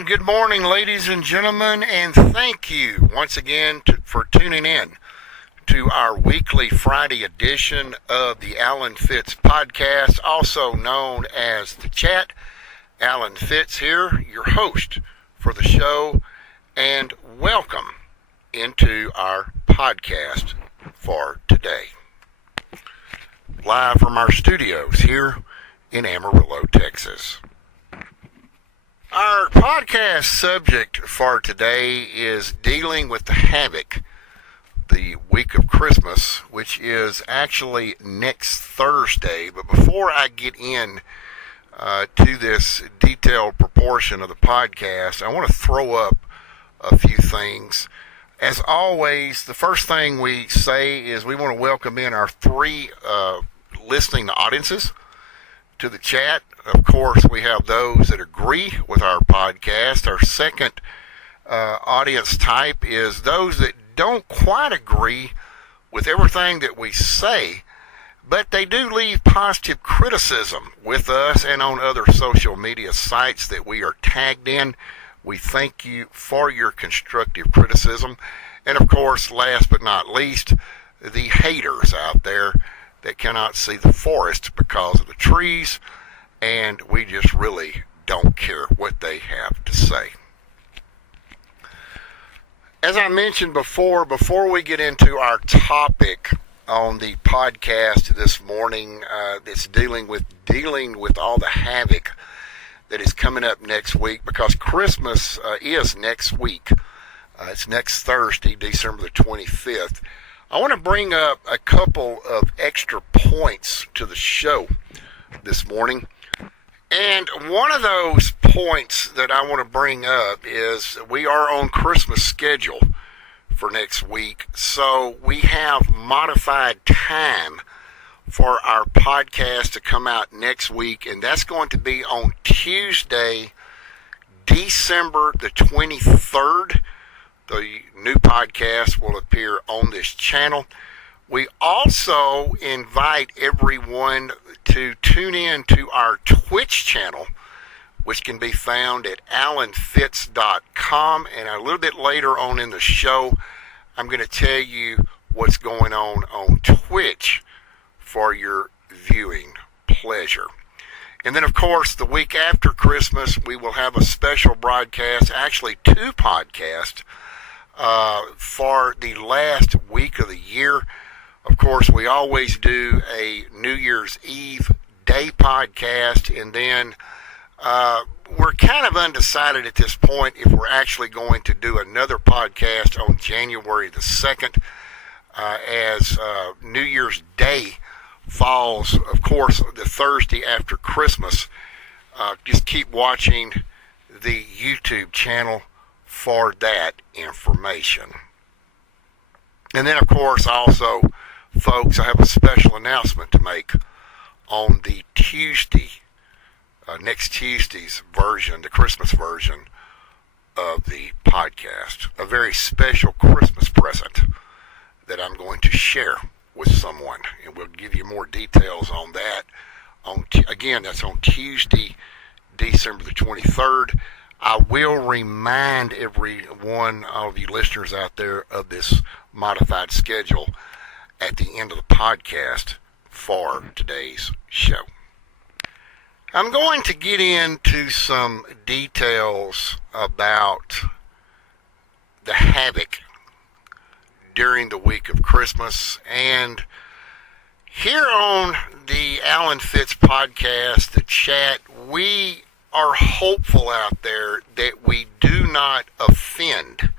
And good morning, ladies and gentlemen, and thank you once again for tuning in to our weekly Friday edition of the Alan Fitz podcast, also known as The Chat. Alan Fitz here, your host for the show, and welcome into our podcast for today. Live from our studios here in Amarillo, Texas. Our podcast subject for today is dealing with the havoc, the week of Christmas, which is actually next Thursday. But before I get in to this detailed proportion of the podcast, I want to throw up a few things. As always, the first thing we say is we want to welcome in our three listening audiences to the chat. Of course, we have those that agree with our podcast. Our second audience type is those that don't quite agree with everything that we say, but they do leave positive criticism with us and on other social media sites that we are tagged in. We thank you for your constructive criticism. And of course, last but not least, the haters out there that cannot see the forest because of the trees, and we just really don't care what they have to say. As I mentioned before we get into our topic on the podcast this morning, that's dealing with all the havoc that is coming up next week, because Christmas is next week. It's next Thursday, December the 25th. I want to bring up a couple of extra points to the show this morning. And one of those points that I want to bring up is we are on Christmas schedule for next week. So we have modified time for our podcast to come out next week. And that's going to be on Tuesday, December the 23rd. The new podcast will appear on this channel. We also invite everyone to tune in to our Twitch channel, which can be found at alanfitz.com. And a little bit later on in the show, I'm going to tell you what's going on Twitch for your viewing pleasure. And then, of course, the week after Christmas, we will have a special broadcast, actually two podcasts, for the last week of the year. Of course, we always do a New Year's Eve day podcast, and then we're kind of undecided at this point if we're actually going to do another podcast on January the 2nd, as New Year's Day falls, of course, the Thursday after Christmas. Just keep watching the YouTube channel for that information. And then, of course, also, folks, I have a special announcement to make on the Tuesday, next Tuesday's version, the Christmas version of the podcast. A very special Christmas present that I'm going to share with someone, and we'll give you more details on that. Again, that's on Tuesday, December the 23rd. I will remind every one of you listeners out there of this modified schedule at the end of the podcast for today's show. I'm going to get into some details about the havoc during the week of Christmas. And here on the Alan Fitz podcast, the chat, we are hopeful out there that we do not offend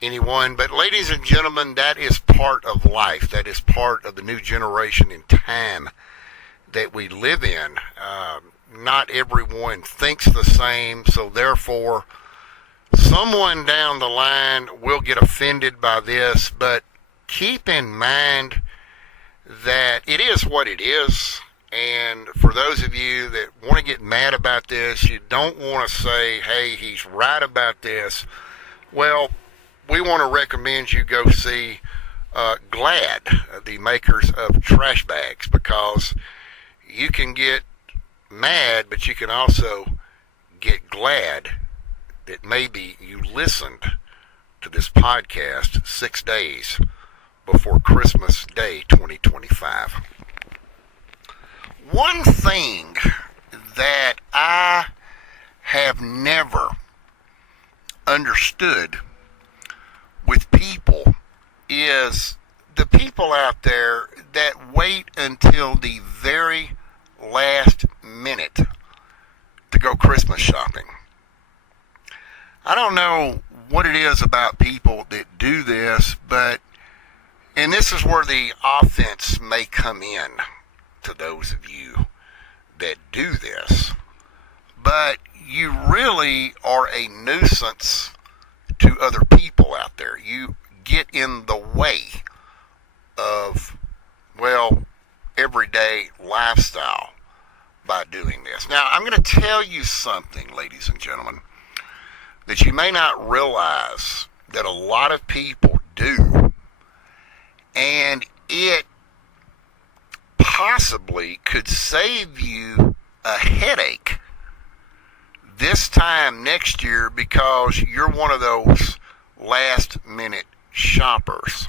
anyone. But ladies and gentlemen, that is part of life. That is part of the new generation in time that we live in. Not everyone thinks the same, so therefore someone down the line will get offended by this. But keep in mind that it is what it is. And for those of you that want to get mad about this, you don't want to say, hey, he's right about this. Well, we want to recommend you go see Glad, the makers of trash bags, because you can get mad, but you can also get glad that maybe you listened to this podcast 6 days before Christmas Day 2025. One thing that I have never understood with people is the people out there that wait until the very last minute to go Christmas shopping. I don't know what it is about people that do this, and this is where the offense may come in to those of you that do this, but you really are a nuisance to other people out there. You get in the way of, everyday lifestyle by doing this. Now, I'm going to tell you something, ladies and gentlemen, that you may not realize that a lot of people do, and it possibly could save you a headache this time next year because you're one of those last minute shoppers.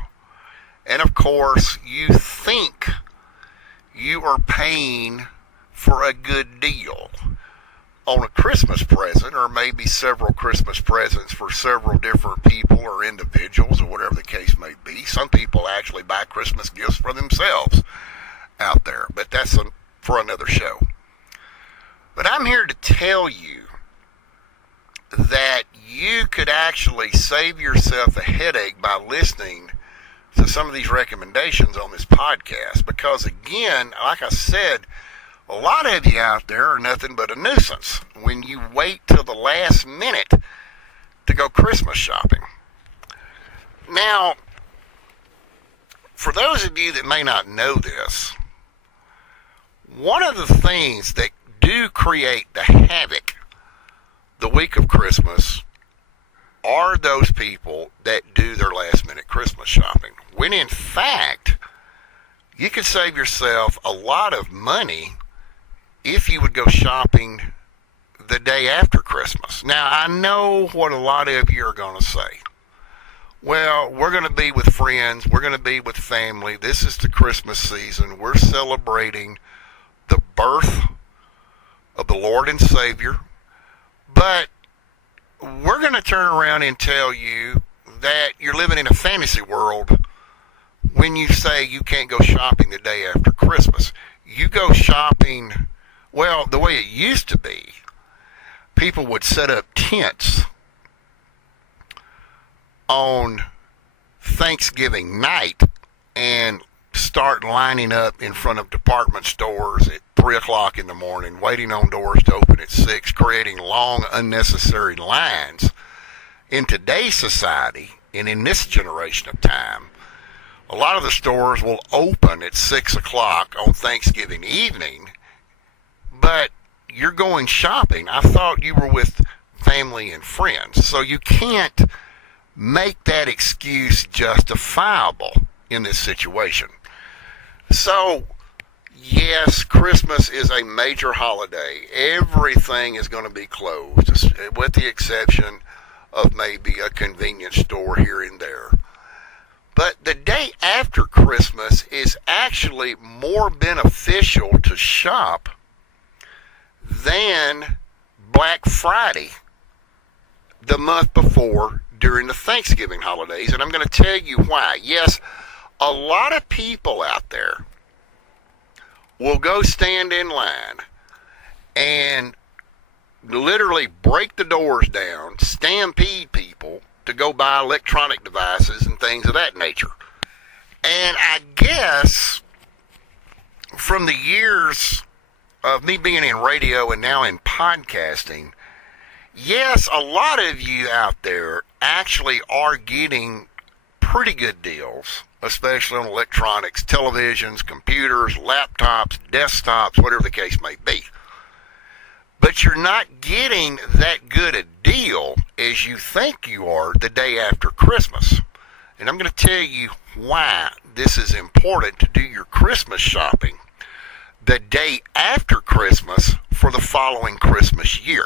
And of course, you think you are paying for a good deal on a Christmas present, or maybe several Christmas presents for several different people or individuals, or whatever the case may be. Some people actually buy Christmas gifts for themselves out there, but that's for another show. But I'm here to tell you that you could actually save yourself a headache by listening to some of these recommendations on this podcast, because again, like I said, a lot of you out there are nothing but a nuisance when you wait till the last minute to go Christmas shopping. Now, for those of you that may not know this, one of the things that do create the havoc the week of Christmas are those people that do their last minute Christmas shopping, when in fact you could save yourself a lot of money if you would go shopping the day after Christmas. Now, I know what a lot of you are going to say. Well, we're going to be with friends, we're going to be with family, this is the Christmas season, we're celebrating the birth of the Lord and Savior, but we're going to turn around and tell you that you're living in a fantasy world when you say you can't go shopping the day after Christmas. You go shopping, the way it used to be, people would set up tents on Thanksgiving night and start lining up in front of department stores at 3 o'clock in the morning, waiting on doors to open at 6, creating long, unnecessary lines. In today's society, and in this generation of time, a lot of the stores will open at 6 o'clock on Thanksgiving evening, but you're going shopping. I thought you were with family and friends, so you can't make that excuse justifiable in this situation. So, yes, Christmas is a major holiday. Everything is going to be closed, with the exception of maybe a convenience store here and there. But the day after Christmas is actually more beneficial to shop than Black Friday the month before during the Thanksgiving holidays. And I'm going to tell you why. Yes, a lot of people out there will go stand in line and literally break the doors down, stampede people to go buy electronic devices and things of that nature. And I guess from the years of me being in radio and now in podcasting, yes, a lot of you out there actually are getting pretty good deals, especially on electronics, televisions, computers, laptops, desktops, whatever the case may be. But you're not getting that good a deal as you think you are the day after Christmas. And I'm going to tell you why this is important to do your Christmas shopping the day after Christmas for the following Christmas year.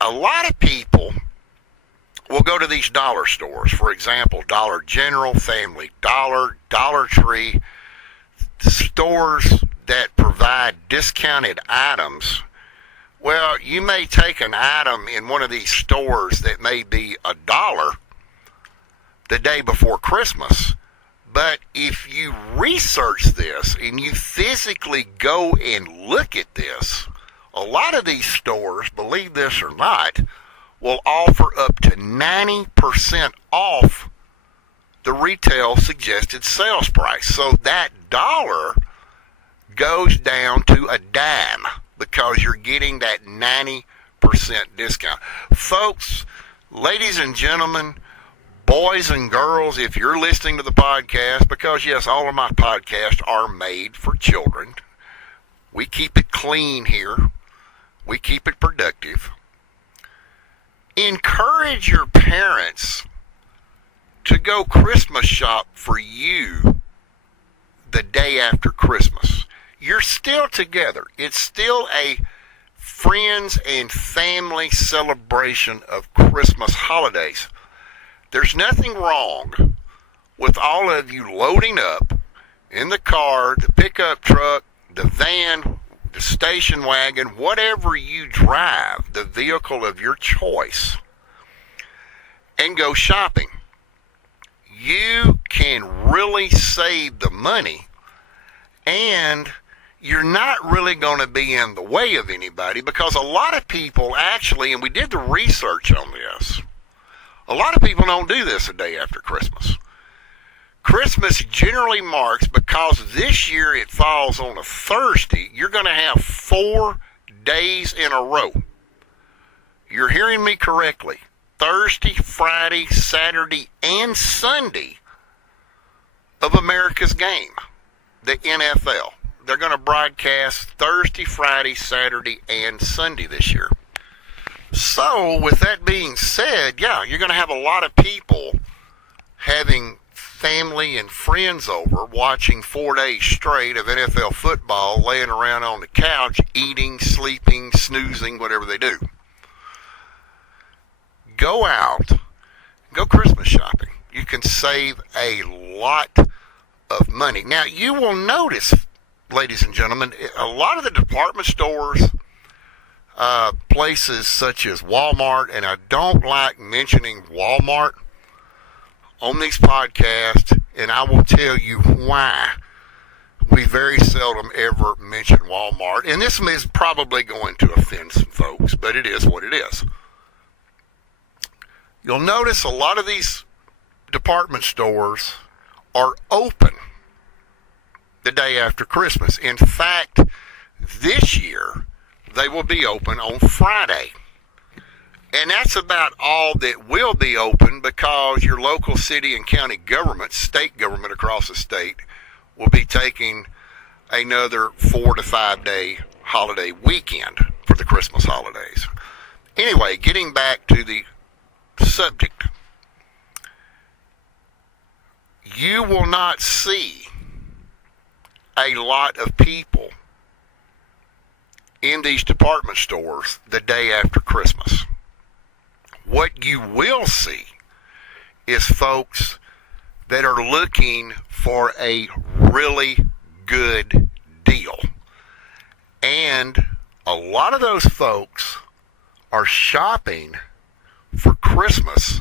a lot of people will go to these dollar stores. For example, Dollar General, Family Dollar, Dollar Tree, stores that provide discounted items. Well, you may take an item in one of these stores that may be $1 the day before Christmas. But if you research this and you physically go and look at this, a lot of these stores, believe this or not, will offer up to 90% off the retail suggested sales price. So that dollar goes down to a dime because you're getting that 90% discount. Folks, ladies and gentlemen, boys and girls, if you're listening to the podcast, because yes, all of my podcasts are made for children. We keep it clean here. We keep it productive. Encourage your parents to go Christmas shop for you the day after Christmas. You're still together. It's still a friends and family celebration of Christmas holidays. There's nothing wrong with all of you loading up in the car, the pickup truck, the van, the station wagon, whatever you drive, the vehicle of your choice, and go shopping. You can really save the money, and you're not really going to be in the way of anybody, because a lot of people actually, and we did the research on this, a lot of people don't do this a day after Christmas. Christmas generally marks, because this year it falls on a Thursday, you're going to have 4 days in a row. You're hearing me correctly. Thursday, Friday, Saturday, and Sunday of America's game, the NFL. They're going to broadcast Thursday, Friday, Saturday, and Sunday this year. So, with that being said, yeah, you're going to have a lot of people having family and friends over, watching 4 days straight of NFL football, laying around on the couch, eating, sleeping, snoozing, whatever they do. Go out, go Christmas shopping. You can save a lot of money. Now, you will notice, ladies and gentlemen, a lot of the department stores, places such as Walmart, and I don't like mentioning Walmart on these podcasts, and I will tell you why we very seldom ever mention Walmart. And this is probably going to offend some folks, but it is what it is. You'll notice a lot of these department stores are open the day after Christmas. In fact, this year, they will be open on Friday. And that's about all that will be open, because your local city and county government, state government across the state, will be taking another 4 to 5 day holiday weekend for the Christmas holidays. Anyway, getting back to the subject, you will not see a lot of people in these department stores the day after Christmas. What you will see is folks that are looking for a really good deal. And a lot of those folks are shopping for Christmas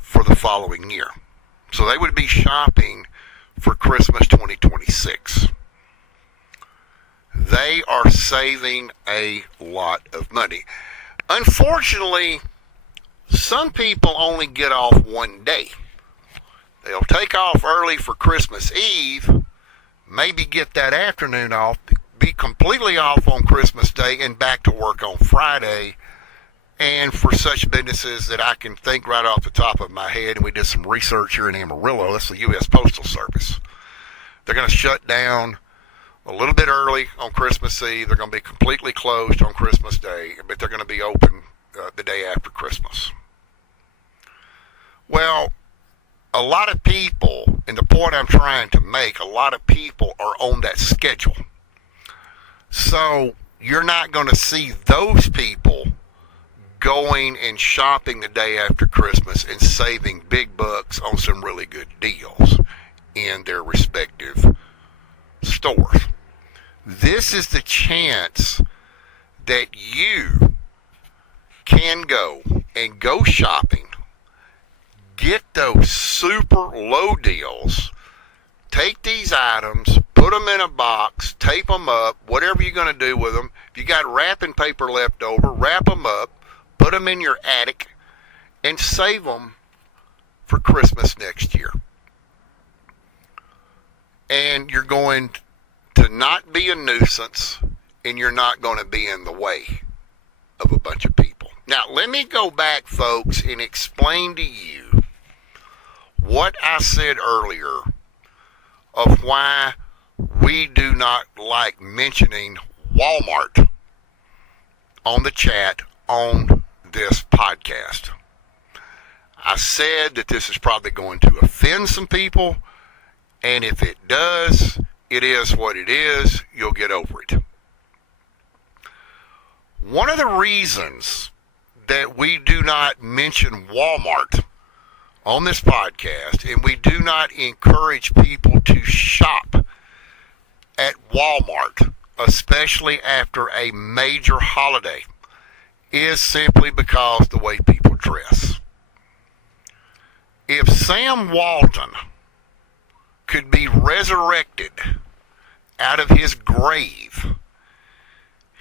for the following year. So they would be shopping for Christmas 2026. They are saving a lot of money. Unfortunately, some people only get off one day. They'll take off early for Christmas Eve, maybe get that afternoon off, be completely off on Christmas Day, and back to work on Friday. And for such businesses that I can think right off the top of my head, and we did some research here in Amarillo, that's the U.S. Postal Service. They're going to shut down a little bit early on Christmas Eve. They're going to be completely closed on Christmas Day, but they're going to be open the day after Christmas. Well, a lot of people, and the point I'm trying to make, a lot of people are on that schedule. So you're not going to see those people going and shopping the day after Christmas and saving big bucks on some really good deals in their respective stores. This is the chance that you can go and go shopping, get those super low deals, take these items, put them in a box, tape them up, whatever you're going to do with them. If you got wrapping paper left over, wrap them up, put them in your attic, and save them for Christmas next year. And you're going to not be a nuisance, and you're not going to be in the way of a bunch of people. Now, let me go back, folks, and explain to you what I said earlier of why we do not like mentioning Walmart on the chat on this podcast. I said that this is probably going to offend some people, and if it does, it is what it is. You'll get over it. One of the reasons that we do not mention Walmart on this podcast, and we do not encourage people to shop at Walmart, especially after a major holiday, is simply because the way people dress. If Sam Walton could be resurrected out of his grave,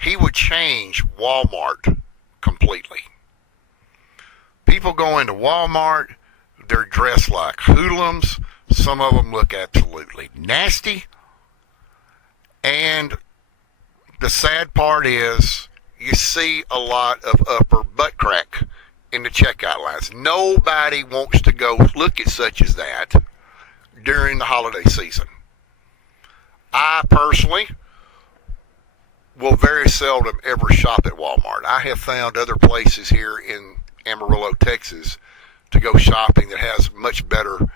he would change Walmart completely. People go into Walmart, they're dressed like hoodlums. Some of them look absolutely nasty. And the sad part is you see a lot of upper butt crack in the checkout lines. Nobody wants to go look at such as that during the holiday season. I personally will very seldom ever shop at Walmart. I have found other places here in Amarillo, Texas, to go shopping that has much better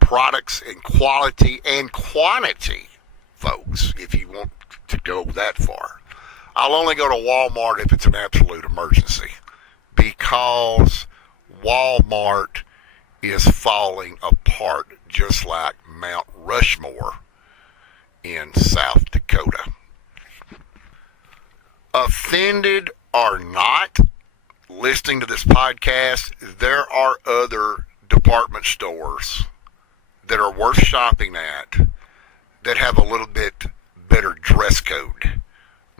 products and quality and quantity, folks, if you want to go that far. I'll only go to Walmart if it's an absolute emergency, because Walmart is falling apart just like Mount Rushmore in South Dakota. Offended or not, listening to this podcast, there are other department stores that are worth shopping at that have a little bit better dress code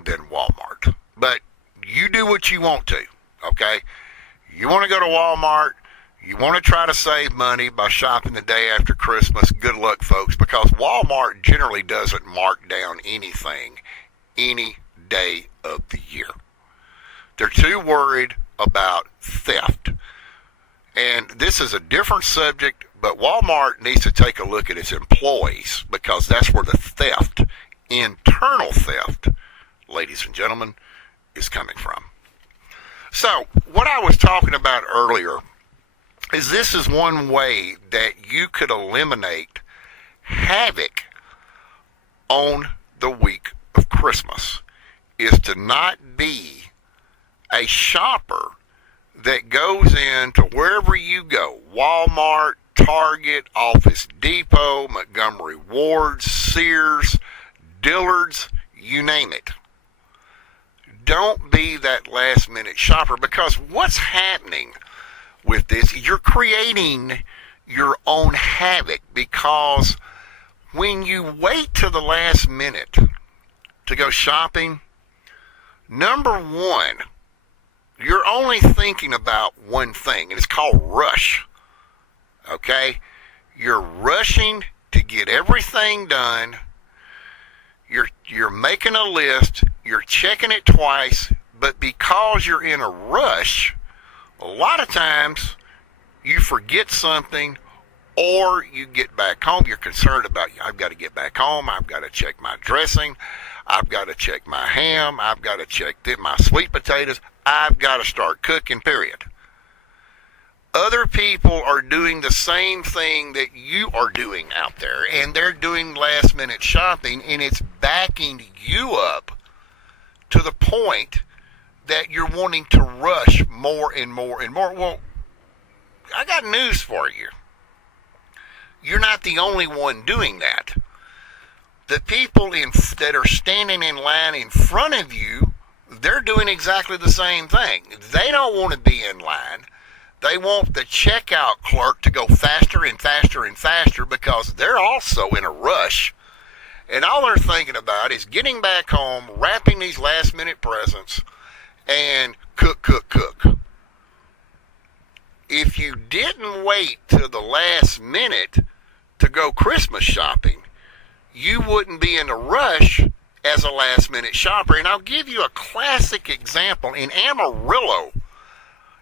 than Walmart. But you do what you want to, okay? You want to go to Walmart, you want to try to save money by shopping the day after Christmas, good luck, folks, because Walmart generally doesn't mark down anything any day of the year. They're too worried about theft. And this is a different subject, but Walmart needs to take a look at its employees, because that's where the theft, internal theft, ladies and gentlemen, is coming from. So, what I was talking about earlier is this is one way that you could eliminate havoc on the week of Christmas, is to not be a shopper that goes into wherever you go, Walmart, Target, Office Depot, Montgomery Ward, Sears, Dillard's, you name it. Don't be that last minute shopper, because what's happening with this, you're creating your own havoc, because when you wait till the last minute to go shopping, number one, you're only thinking about one thing, and it's called rush. Okay? You're rushing to get everything done. You're making a list. You're checking it twice. But because you're in a rush, a lot of times you forget something, or you get back home. You're concerned about, I've got to get back home. I've got to check my dressing. I've got to check my ham. I've got to check my sweet potatoes. I've got to start cooking, period. Other people are doing the same thing that you are doing out there, and they're doing last minute shopping, and it's backing you up to the point that you're wanting to rush more and more and more. Well, I got news for you. You're not the only one doing that. The people that are standing in line in front of you, they're doing exactly the same thing. They don't want to be in line. They want the checkout clerk to go faster and faster and faster because they're also in a rush. And all they're thinking about is getting back home, wrapping these last minute presents, and cook. If you didn't wait till the last minute to go Christmas shopping, you wouldn't be in a rush as a last minute shopper. And I'll give you a classic example in Amarillo.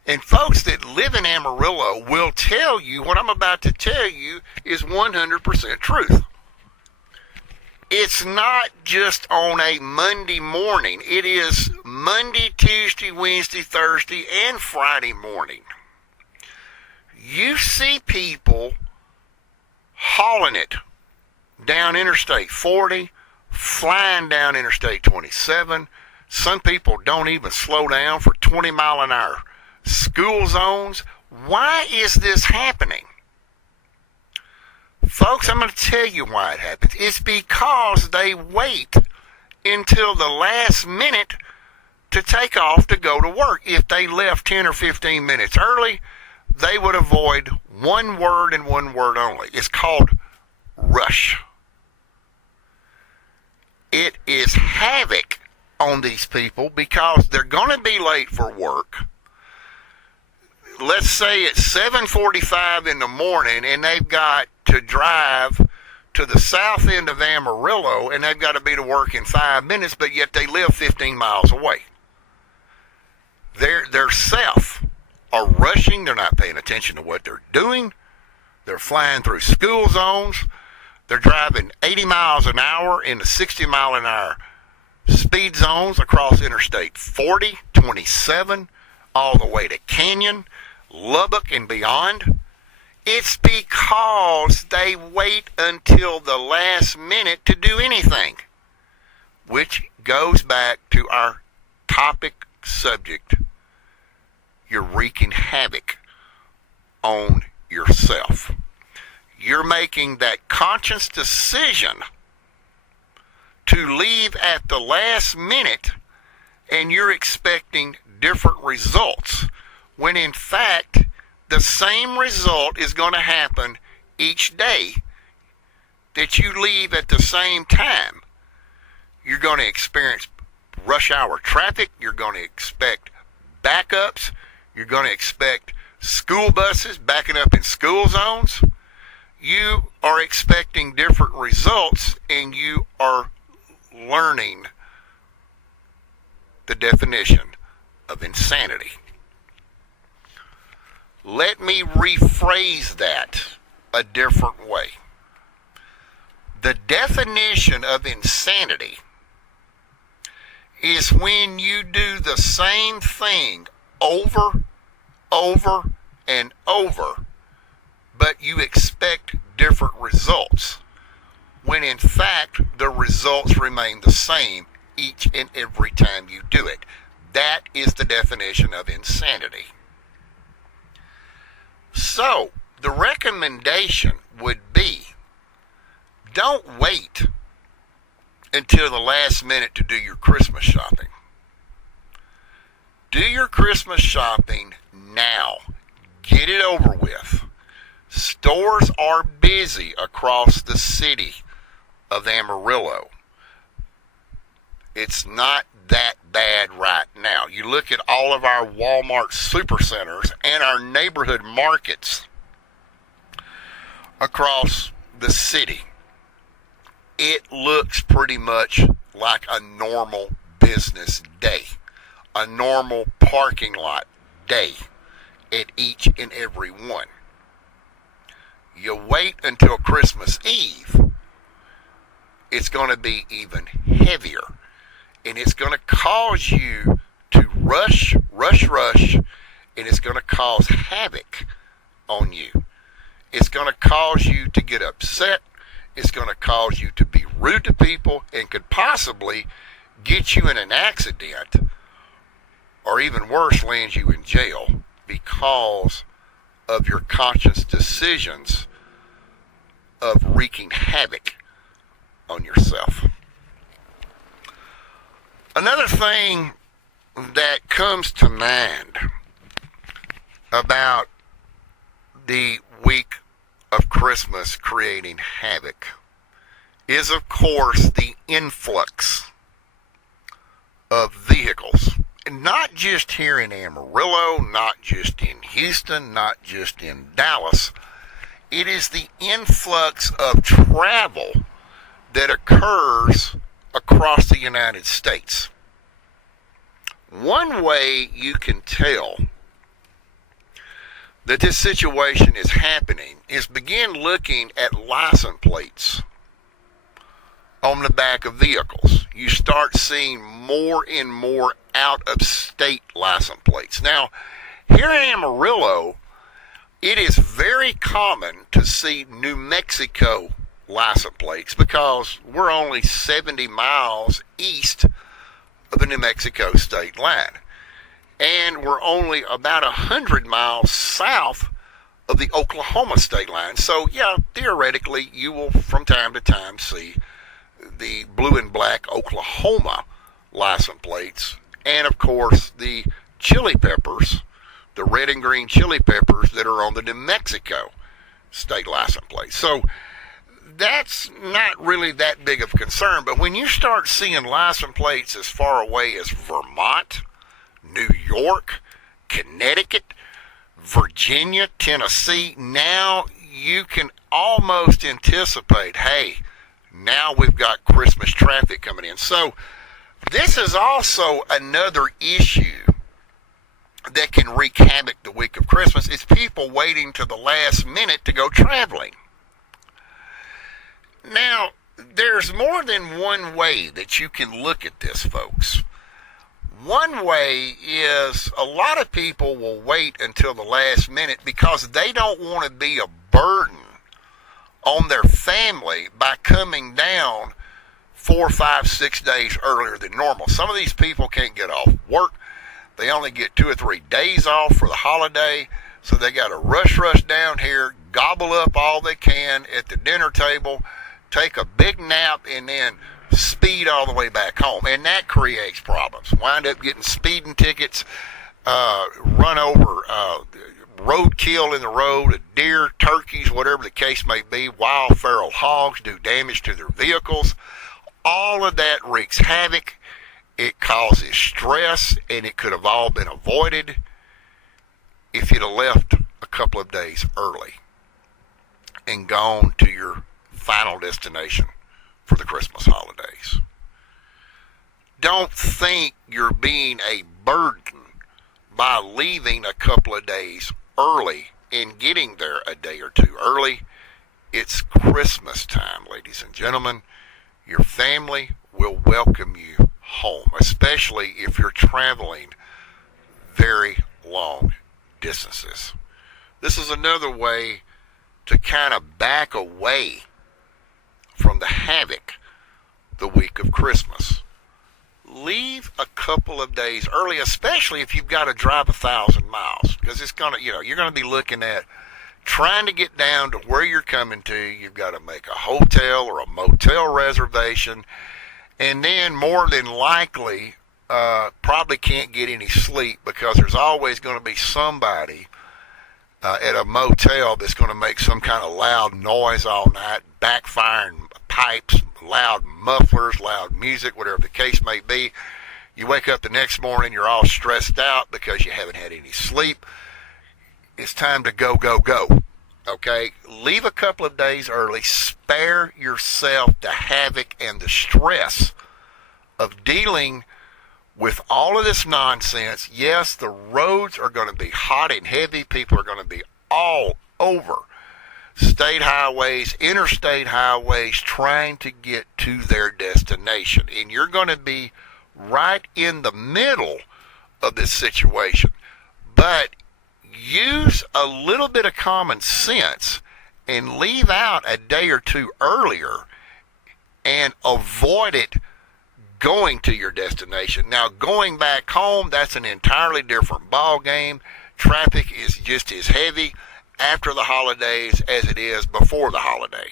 And folks that live in Amarillo will tell you what I'm about to tell you is 100% truth. It's not just on a Monday morning. It is Monday, Tuesday, Wednesday, Thursday, and Friday morning. You see people hauling it down Interstate 40, flying down Interstate 27. Some people don't even slow down for 20 mile an hour school zones. Why is this happening? Folks, I'm going to tell you why it happens. It's because they wait until the last minute to take off to go to work. If they left 10 or 15 minutes early, they would avoid one word and one word only. It's called rush. It is havoc on these people because they're going to be late for work. Let's say it's 7:45 in the morning and they've got to drive to the south end of Amarillo and they've got to be to work in 5 minutes, but yet they live 15 miles away. Their self are rushing. They're not paying attention to what they're doing. They're flying through school zones. They're driving 80 miles an hour in the 60 mile an hour speed zones across Interstate 40, 27, all the way to Canyon, Lubbock, and beyond. It's because they wait until the last minute to do anything, which goes back to our topic subject. You're wreaking havoc on yourself. You're making that conscious decision to leave at the last minute and you're expecting different results when in fact the same result is going to happen each day that you leave at the same time. You're going to experience rush hour traffic. You're going to expect backups. You're going to expect school buses backing up in school zones. You are expecting different results and you are learning the definition of insanity. Let me rephrase that a different way. The definition of insanity is when you do the same thing over and over, but you expect different results, when in fact the results remain the same each and every time you do it. That is the definition of insanity. So, the recommendation would be, don't wait until the last minute to do your Christmas shopping. Do your Christmas shopping now. Get it over with. Stores are busy across the city of Amarillo. It's not that bad right now. You look at all of our Walmart supercenters and our neighborhood markets across the city. It looks pretty much like a normal business day, a normal parking lot day at each and every one. You wait until Christmas Eve, it's going to be even heavier. And it's going to cause you to rush, and it's going to cause havoc on you. It's going to cause you to get upset. It's going to cause you to be rude to people and could possibly get you in an accident or even worse, lands you in jail because of your conscious decisions of wreaking havoc on yourself. Another thing that comes to mind about the week of Christmas creating havoc is, of course, the influx of vehicles. And not just here in Amarillo, not just in Houston, not just in Dallas. It is the influx of travel that occurs across the United States. One way you can tell that this situation is happening is begin looking at license plates on the back of vehicles. You start seeing more and more out-of-state license plates. Now, here in Amarillo, it is very common to see New Mexico license plates because we're only 70 miles east of the New Mexico state line. And we're only about 100 miles south of the Oklahoma state line. So, yeah, theoretically, you will from time to time see the blue and black Oklahoma license plates, and of course the chili peppers, the red and green chili peppers that are on the New Mexico state license plate. So that's not really that big of a concern. But when you start seeing license plates as far away as Vermont, New York, Connecticut, Virginia, Tennessee, now you can almost anticipate, hey, now we've got Christmas traffic coming in. So this is also another issue that can wreak havoc the week of Christmas. It's people waiting to the last minute to go traveling. Now, there's more than one way that you can look at this, folks. One way is a lot of people will wait until the last minute because they don't want to be a burden on their family by coming down 4, 5, 6 days earlier than normal. Some of these people can't get off work. They only get 2 or 3 days off for the holiday, so they got to rush down here, gobble up all they can at the dinner table, take a big nap, and then speed all the way back home. And that creates problems. Wind up getting speeding tickets, run over, roadkill in the road, deer, turkeys, whatever the case may be, wild feral hogs do damage to their vehicles. All of that wreaks havoc. It causes stress, and it could have all been avoided if you'd have left a couple of days early and gone to your final destination for the Christmas holidays. Don't think you're being a burden by leaving a couple of days early and getting there a day or two early. It's Christmas time, ladies and gentlemen. Your family will welcome you home, especially if you're traveling very long distances. This is another way to kind of back away from the havoc the week of Christmas. Leave a couple of days early, especially if you've got to drive 1,000 miles, because it's gonna, you're gonna be looking at trying to get down to where you're coming to. You've got to make a hotel or a motel reservation, and then more than likely probably can't get any sleep because there's always going to be somebody at a motel that's going to make some kind of loud noise all night, backfiring pipes, loud mufflers, loud music, whatever the case may be. You wake up the next morning, you're all stressed out because you haven't had any sleep. It's time to go, okay? Leave a couple of days early. Spare yourself the havoc and the stress of dealing with all of this nonsense. Yes, the roads are going to be hot and heavy. People are going to be all over state highways, interstate highways, trying to get to their destination. And you're going to be right in the middle of this situation. But use a little bit of common sense and leave out a day or two earlier and avoid it going to your destination. Now, going back home, that's an entirely different ball game. Traffic is just as heavy after the holidays as it is before the holiday.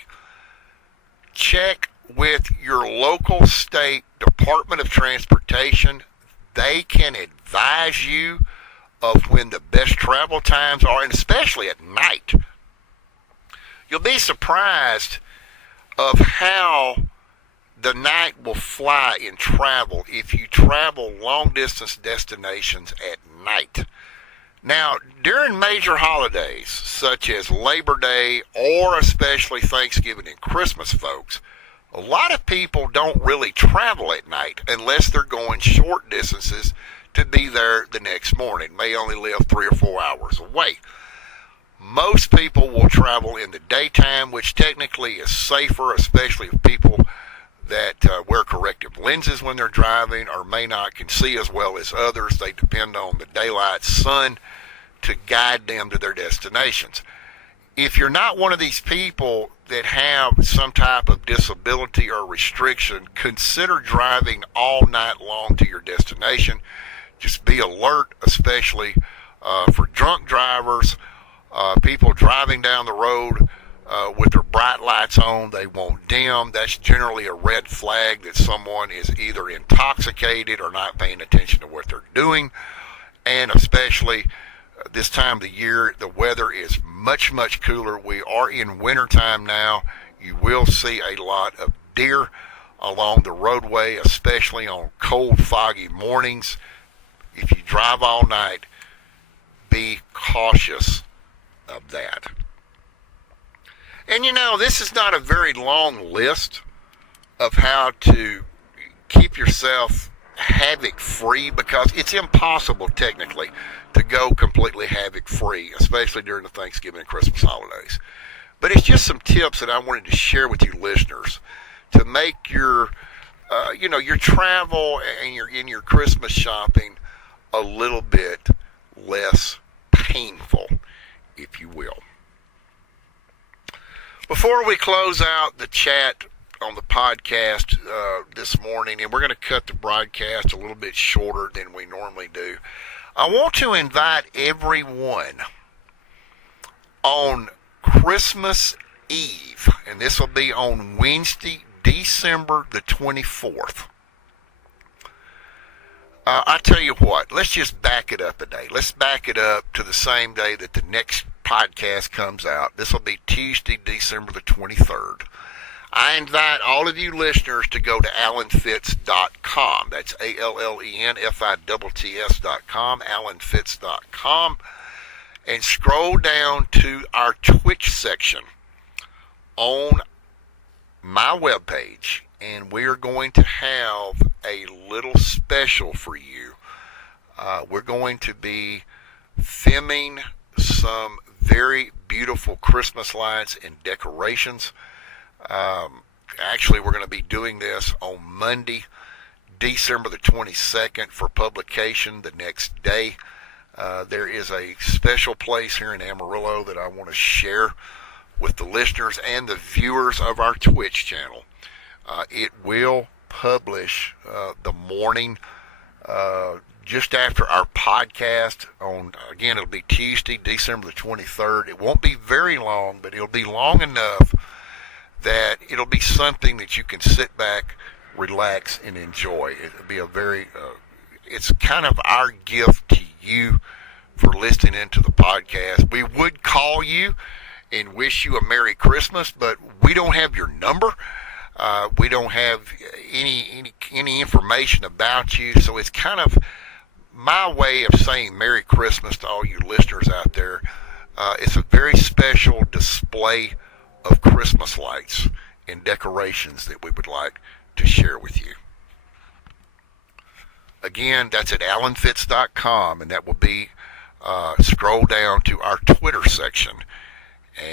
Check with your local state Department of Transportation. They can advise you of when the best travel times are, and especially at night. You'll be surprised of how the night will fly in travel if you travel long distance destinations at night. Now, during major holidays such as Labor Day or especially Thanksgiving and Christmas, folks, a lot of people don't really travel at night unless they're going short distances to be there the next morning. May only live 3 or 4 hours away. Most people will travel in the daytime, which technically is safer, especially if people that wear corrective lenses when they're driving or may not can see as well as others. They depend on the daylight sun to guide them to their destinations. If you're not one of these people that have some type of disability or restriction, consider driving all night long to your destination. Just be alert, especially for drunk drivers, people driving down the road with their bright lights on. They won't dim. That's generally a red flag that someone is either intoxicated or not paying attention to what they're doing. And especially this time of the year, the weather is much, much cooler. We are in wintertime now. You will see a lot of deer along the roadway, especially on cold, foggy mornings. If you drive all night, be cautious of that. And you know, this is not a very long list of how to keep yourself havoc free, because it's impossible technically to go completely havoc free, especially during the Thanksgiving and Christmas holidays. But it's just some tips that I wanted to share with you listeners to make your your travel and your Christmas shopping a little bit less painful, if you will. Before we close out the chat on the podcast this morning, and we're going to cut the broadcast a little bit shorter than we normally do, I want to invite everyone on Christmas Eve, and this will be on Wednesday, December the 24th. I tell you what, let's just back it up a day. Let's back it up to the same day that the next podcast comes out. This will be Tuesday, December the 23rd. I invite all of you listeners to go to AlanFitts.com. That's ALLENFITTS.com, AlanFitts.com, and scroll down to our Twitch section on my webpage, and we're going to have a little special for you. We're going to be filming some very beautiful Christmas lights and decorations. Actually, we're going to be doing this on Monday, December the 22nd for publication the next day. There is a special place here in Amarillo that I want to share with the listeners and the viewers of our Twitch channel. It will publish the morning just after our podcast on, again, it'll be Tuesday, December the 23rd. It won't be very long, but it'll be long enough that it'll be something that you can sit back, relax, and enjoy. It'll be a very, it's kind of our gift to you for listening into the podcast. We would call you and wish you a Merry Christmas, but we don't have your number. We don't have any information about you, so it's kind of my way of saying Merry Christmas to all you listeners out there. It's a very special display of Christmas lights and decorations that we would like to share with you. Again, that's at AlanFitts.com, and that will be scroll down to our Twitter section,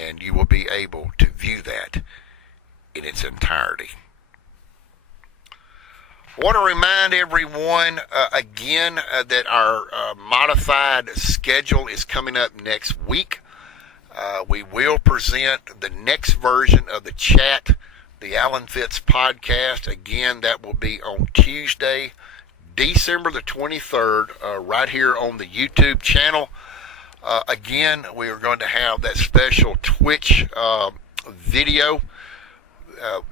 and you will be able to view that in its entirety. I want to remind everyone again that our modified schedule is coming up next week. We will present the next version of the chat the Alan Fitz podcast. Again, that will be on Tuesday, December the 23rd, right here on the YouTube channel. Again, we are going to have that special Twitch video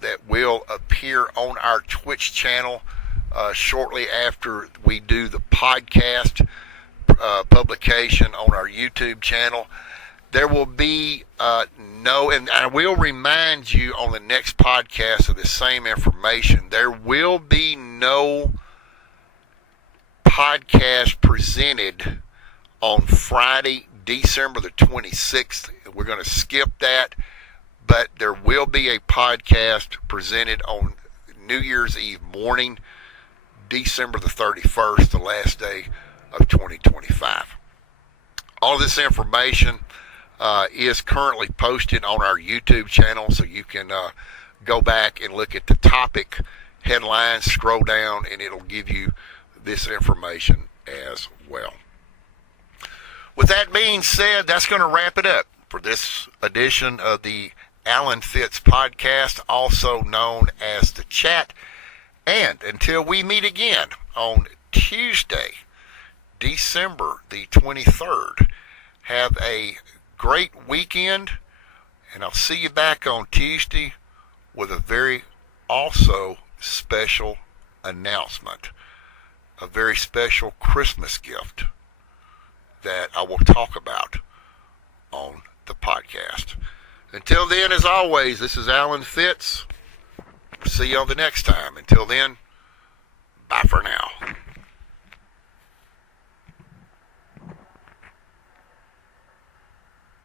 that will appear on our Twitch channel shortly after we do the podcast publication on our YouTube channel. There will be and I will remind you on the next podcast of the same information. There will be no podcast presented on Friday, December the 26th. We're going to skip that, but there will be a podcast presented on New Year's Eve morning, December the 31st, the last day of 2025. All this information is currently posted on our YouTube channel, so you can go back and look at the topic headlines, scroll down, and it'll give you this information as well. With that being said, that's going to wrap it up for this edition of the Alan Fitz podcast, also known as The Chat. And until we meet again on Tuesday, December the 23rd, have a great weekend, and I'll see you back on Tuesday with a very also special announcement, a very special Christmas gift that I will talk about on the podcast. Until then, as always, this is Alan Fitz. See you on the next time. Until then, bye for now.